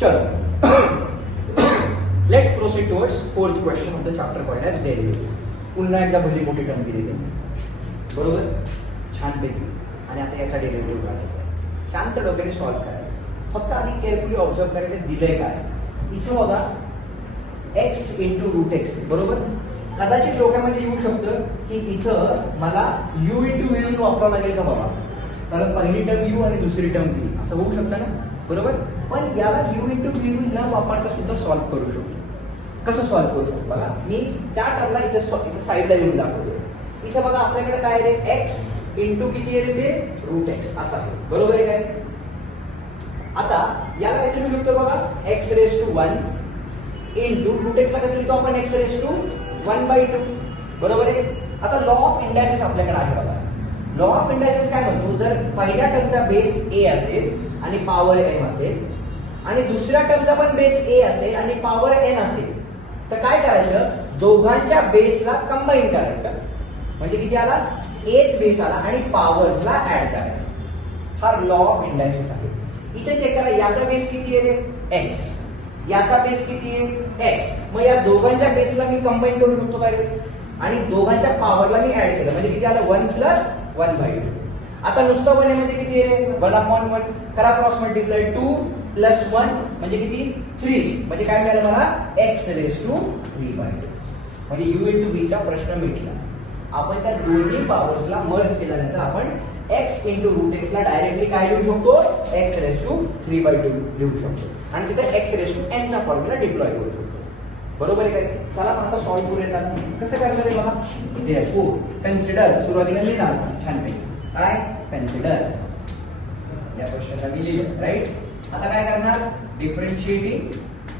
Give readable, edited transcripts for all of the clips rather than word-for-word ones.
चलो let's proceed towards fourth question of the chapter called as derivative. पुन्हा एकदा भली मोठी टर्म दिली बरोबर छानपैकी. आणि आता याचा डेरिव्हेटिव्ह काढायचा आहे. शांत डोक्याने सॉल्व्ह करायचं. फक्त आधी केअरफुली ऑब्झर्व करायचं दिलंय काय. इथं बघा एक्स इंटू रूट एक्स बरोबर. कदाचित डोक्यामध्ये येऊ शकतं की इथं मला यू इंटू व्ही वापरावं लागेल का बाबा, कारण पहिली टर्म यू आणि दुसरी टर्म व्ही असं होऊ शकतं ना बरोबर. पण याला यू इंटू व्ही न वापरता सुद्धा सॉल्व्ह करू शकतो. कसं सॉल्व्ह करू शकतो बघा. मी त्या टर्मला इथं साईडला लिहून दाखवतो. इथं बघा आपल्याकडे काय आहे एक्स इंटू किती आहे ते रूट एक्स असं आहे बरोबर आहे काय. आता याला कसं लिहू शकतो बघा x raise to 1 into root एक्सला कसं लिहितो आपण एक्स रेस टू 1/2 बरोबर आहे. आता लॉ ऑफ इंडायसेस आपल्याकडे आहे बघा. लॉ ऑफ इंडायसेस काय म्हणतो, जर पहिल्या टर्मचा बेस ए असेल आणि पॉवर एम असेल आणि दुसऱ्या टर्मचा पण बेस ए असेल आणि पॉवर एन असेल तर काय करायचं, दोघांच्या बेसला कंबाईन करायचं. म्हणजे किती आला एच बेस आला आणि पॉवर्सला ऍड करायचं. हा लॉ ऑफ इंडायसेस आहे. इथे चेक करा याचा बेस किती आहे रे एक्स, याचा बेस किती आहे एक्स. मग या दोघांच्या बेसला मी कंबाईन करू शकतो काय आणि दोघांच्या पॉवरला मी ऍड केलं म्हणजे किती आलं 1 + 1/2. आता नुसतं बने म्हणजे किती आहे 1/1 करा क्रॉस मल्टिप्लाय 2 + 1 म्हणजे किती 3 म्हणजे काय मिळालं मला x रेस टू 3/2. म्हणजे u इंटू v चा प्रश्न मिटला. आपण त्या दोन्ही पॉवर्सला मर्ज केल्यानंतर आपण x इंटू रूट एक्स ला डायरेक्टली काय लिहू शकतो x रेस टू 3/2 लिहू शकतो आणि तिथे x रेस टू n चा फॉर्म्युला डिप्लॉय करू शकतो बरोबर आहे काय. चला आता सॉल्व्ह करूया. कसं करणार आहे बघा. therefore कन्सिडर सुरुवातीला लिहिणार छानपैकी काय कन्सिडर या क्वेश्चनला मी लिहिलं राईट. आता काय करणार डिफरन्शिएटिंग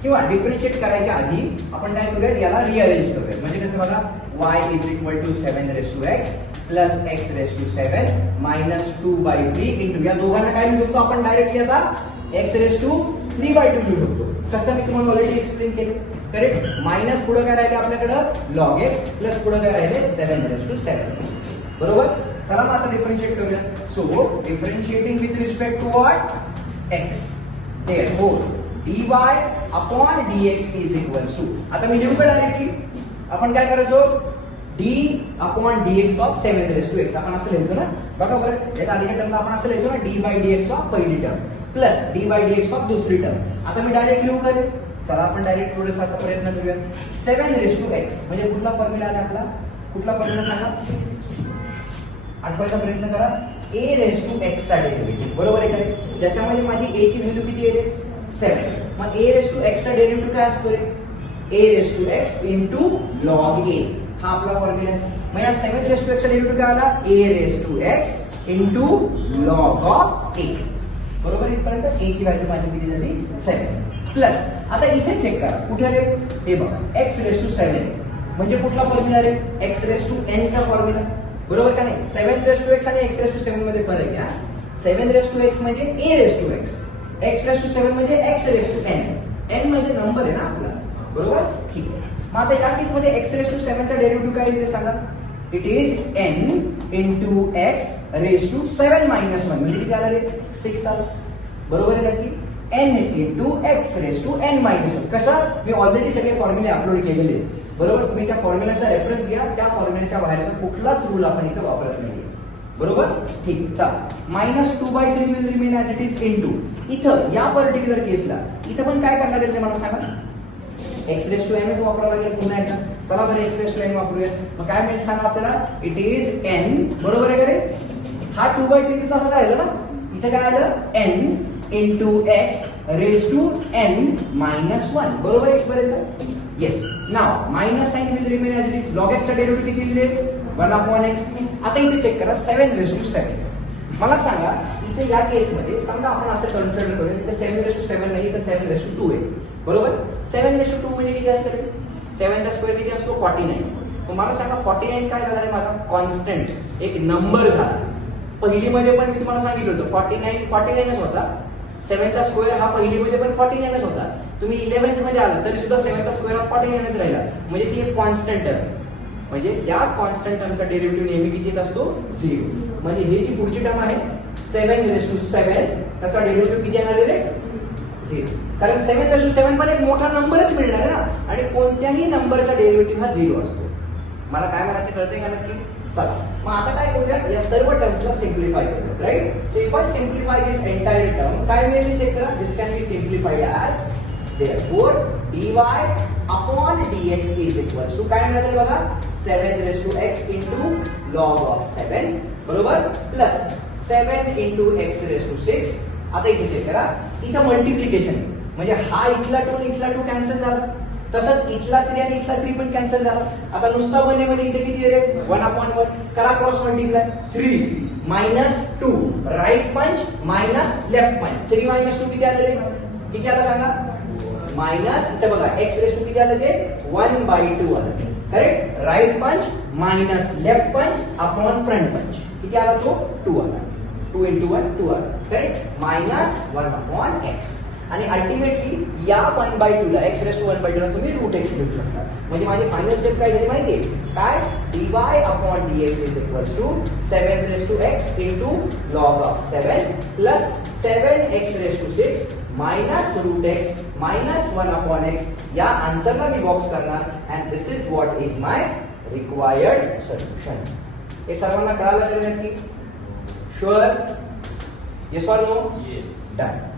किंवा डिफरन्शिएट करायच्या आधी आपण काय करूया याला रिअरेंज करूया. म्हणजे कसं बघा y = 7 raise to x plus x raise to 7 minus 2/3 into या दोघांना काय लिहू शकतो आपण डायरेक्टली आता x रेस टू 3/2 लिहू शकतो. कसं मी तुम्हाला ऑलरेडी एक्सप्लेन केले करेक्ट. मायनस पुढे काय राहिले आपल्याकडे log x प्लस पुढे काय राहिले 7 रेस टू 7 बरोबर. चला मग आता डिफरन्शिएट करूया. So differentiating with respect to what x. therefore dy upon dx is equals to आता मी लिहू का डायरेक्टली आपण काय करायचो d upon dx of 7 raise to x आपण असं लिहायचो ना बरोबर. याच्या आधीच्या टर्मला आपण असं लिहायचो ना d/dx ऑफ पहिली टर्म प्लस d/dx ऑफ दुसरी टर्म. आता मी डायरेक्ट लिहू का. चला आपण डायरेक्ट थोडंसं आता प्रयत्न करूया. 7 रेस टू x म्हणजे कुठला फॉर्म्युला आहे आपला, कुठला फॉर्म्युला सांगा आठवायचा प्रयत्न करा. a रेस टू x चा डेरिव्हेटिव्ह बरोबर आहे काय. ज्याच्यामध्ये माझी a ची व्हॅल्यू किती आहे 7. मग a रेस टू x चा डेरिव्हेटिव्ह काय असतो रे a raise to x into log a हा आपला फॉर्म्युला आहे. मग या 7 रेस टू x चा डेरिव्हेटिव्ह काय आला a raise to x into log of a बरोबर. इथपर्यंत a ची व्हॅल्यू माझी किती झाली 7 प्लस. आता इथे चेक करा कुठे रे हे बघा x रेस टू 7 म्हणजे कुठला फॉर्म्युला रे x रेस टू n चा फॉर्म्युला बरोबर का नाही. 7 रेस टू x आणि x रेस टू 7 मध्ये फरक आहे. 7 रेस टू x म्हणजे a raise to x raise to 7 म्हणजे x रेस टू n म्हणजे नंबर आहे ना आपला बरोबर. ठीक आहे. मग आता या केस मध्ये x रेस टू 7 चा डेरिव्हेटिव्ह काय आहे ते सांगा. It is n into x raise to 7 - 1 म्हणजे किती आला रे 6 आला बरोबर आहे नक्की. n into x raise to n - 1 कसं मी ऑलरेडी सगळे फॉर्म्युले अपलोड केलेले बरोबर. तुम्ही त्या फॉर्म्युलाचा रेफरन्स घ्या. त्या फॉर्म्युलाच्या बाहेरचा कुठलाच रूल आपण इथे वापरत नाही बरोबर. ठीक चला -2/3 will remain as it is into इथं या पर्टिक्युलर केसला इथं पण काय करणार आहे मला सांगा. x रेस टू n च वापरावं लागेल पुन्हा एकदा. चला बरं x रेस टू n वापरूया. मग काय मिळेल सांगा आपल्याला इट इज n बरोबर आहे का रे. हा 2/3 तसाच राहिला ना. इथं काय आलं n into x raise to n - 1 बरोबर आहे इथपर्यंत. Yes. Now minus sign will remain as it is. log x चा डेरिव्हेटिव्ह किती दिले 1/x. आता इथे चेक करा 7 रेस टू 7 मला सांगा इथे या केसमध्ये समजा आपण असं कन्सिडर करूया इथे 7 रेस टू 7 नाही इथे 7 रेस टू 2 आहे बरोबर. 7 रेस टू 2 म्हणजे किती असेल 7 चा स्क्वेअर किती असतो 49. मग मला सांगा 49 काय झाला रे माझा कॉन्स्टंट एक नंबर झाला. पहिलीमध्ये पण मी तुम्हाला सांगितलं होतं 49च होता. 7 चा स्क्वेअर हा पहिलीमध्ये पण 49च होता. तुम्ही 11th मध्ये आला तरी सुद्धा 7 चा स्क्वेअर हा 49च राहिला म्हणजे ती एक कॉन्स्टंट टर्म. म्हणजे त्या कॉन्स्टंट टर्मचा डेरिव्हेटिव्ह नेहमी किती असतो 0. म्हणजे ही जी पुढची टर्म आहे 7 रेस टू 7 त्याचा डेरिव्हेटिव्ह किती येणार रे 0. कारण 7 पण एक मोठा नंबरच मिळणार आहे ना, आणि कोणत्याही नंबरचा डेरिव्हेटिव्ह हा 0 असतो. मला काय म्हणायचं कळतंय का नक्की? चला मग आता काय करूया, या सर्व टर्म्सला सिम्प्लिफाय करूया, right? So if I simplify this entire term, काय मिळेल चेक करा. This can be simplified as therefore dy upon dx is equals to काय मिळेल बघा, 7 raised to x into log of 7 बरोबर, plus 7 into x raised to 6. आता इथे check करा, इथं मल्टिप्लिकेशन म्हणजे हा इथला 2 कॅन्सल झाला, तसंच इथला 3 आणि इथला 3 पण कॅन्सल झाला. आता नुसता बनण्यामध्ये इथे किती आहे रे, 1/1 करा क्रॉस मल्टिप्लाय. 3 minus 2 राईट पंच मायनस लेफ्ट पंच. 3 minus 2 किती आलं रे, किती आलं सांगा, मायनस, इथे बघा x रेस टू किती आलं ते 1/2 आलं, करेक्ट. राईट पंच मायनस लेफ्ट पंच अपॉन फ्रंट पंच, किती आला तो 2 आला. 2 into 1 2 आला, करेक्ट. Minus 1/x. आणि अल्टिमेटली या 1/2 ला x रेस टू 1/2 ला तुम्ही रूट x लिहू शकता. म्हणजे माझी फायनल स्टेप काय झाली माहितीये काय, dy upon dx is equals to 7 raised to x into log of 7 plus 7x raised to 6 minus root x minus 1/x. या आन्सरला मी बॉक्स करणार and this is what is my required solution. हे सर्वांना कळालं का नक्की? Sure? Yes or no? Yes. Done.